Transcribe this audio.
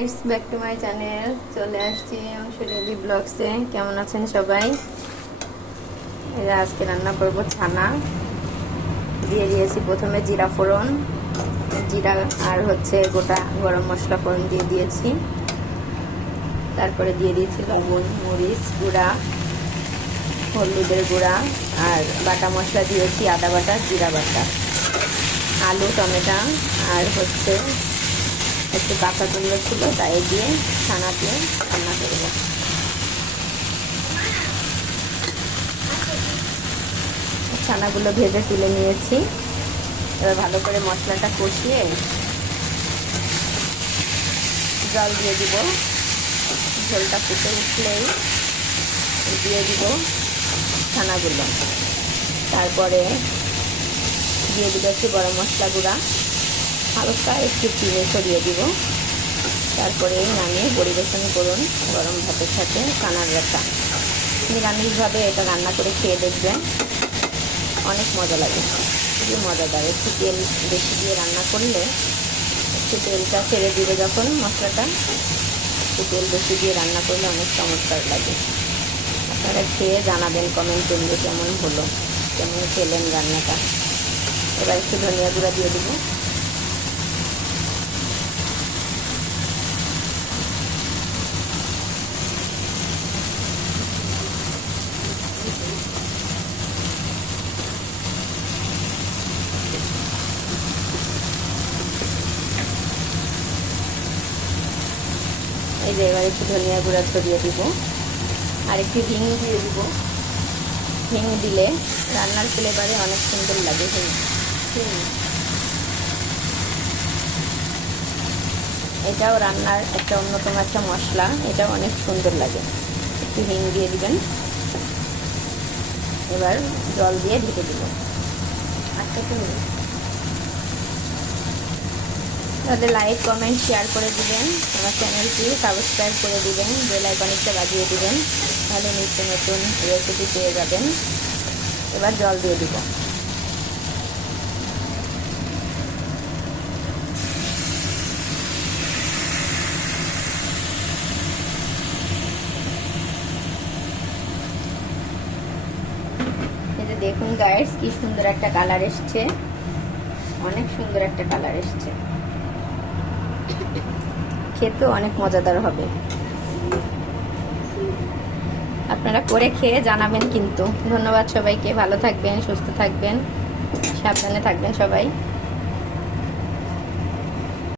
Guys back to my channel চলে আসছি অংশ ডেলি ব্লগসে কেমন আছেন সবাই? যে আজকে রান্না করব ছানা। দিয়ে দিয়েছি প্রথমে জিরা ফোড়ন। জিরা আর হচ্ছে গোটা গরম মশলা ফোড়ন দিয়ে দিয়েছি। তারপরে দিয়ে দিয়েছি লবণ, মরিচ গুঁড়া, হলুদের গুঁড়া আর বাটা মশলা দিয়েছি আদা বাটা, জিরা বাটা। আলু, টমেটো আর হচ্ছে একটু কাঁচা তুলো ছিল, তাই দিয়ে ছানা দিয়ে রান্না করব ছানাগুলো ভেজে তুলে নিয়েছি। এবার ভালো করে মশলাটা কষিয়ে জল দিয়ে দিব। ঝোলটা ফুটে উঠলেই দিয়ে দিব ছানাগুলো। তারপরে দিয়ে দিব একটু গরম মশলা গুঁড়া। হালকা একটু চিনি ছড়িয়ে দিব। তারপরে নামিয়ে পরিবেশন করুন গরম ভাতের সাথে কানার রাখা নিরামিষভাবে এটা রান্না করে খেয়ে দেখবেন অনেক মজা লাগে। খুবই মজাদার। একটু তেল বেশি দিয়ে রান্না করলে একটু তেলটা ছেড়ে দিবে যখন মশলাটা। একটু তেল বেশি দিয়ে রান্না করলে অনেক চমৎকার লাগে। আপনারা খেয়ে জানাবেন কমেন্ট করলে কেমন হলো, কেমন খেলেন রান্নাটা। এবার একটু ধনিয়া গুঁড়া দিয়ে দেবো। এই যে এবার একটু ধনিয়া গুঁড়া ছড়িয়ে দিব। আর একটু হিং দিয়ে দিব। হিং দিলে রান্নার ফ্লেভারে অনেক সুন্দর লাগে, হিং। এটাও রান্নার একটা অন্যতম একটা মশলা, এটাও অনেক সুন্দর লাগে। একটু হিং দিয়ে দিবেন। এবার জল দিয়ে ঢেকে দিব। আচ্ছা তুমি তাহলে লাইক কমেন্ট শেয়ার করে দিবেন। আমার চ্যানেলটি সাবস্ক্রাইব করে দিবেন বেল আইকনিকটা বাজিয়ে দিবেন। তাহলে নিত্য নতুন রেসিপি পেয়ে যাবেন। এবার জল দিয়ে দিব। দেখুন গাইডস কি সুন্দর একটা কালার এসছে। অনেক সুন্দর একটা কালার এসছে। খেতেও অনেক মজাদার হবে। আপনারা করে খেয়ে জানাবেন কিন্তু। ধন্যবাদ সবাইকে, ভালো থাকবেন, সুস্থ থাকবেন, সাবধানে থাকবেন সবাই।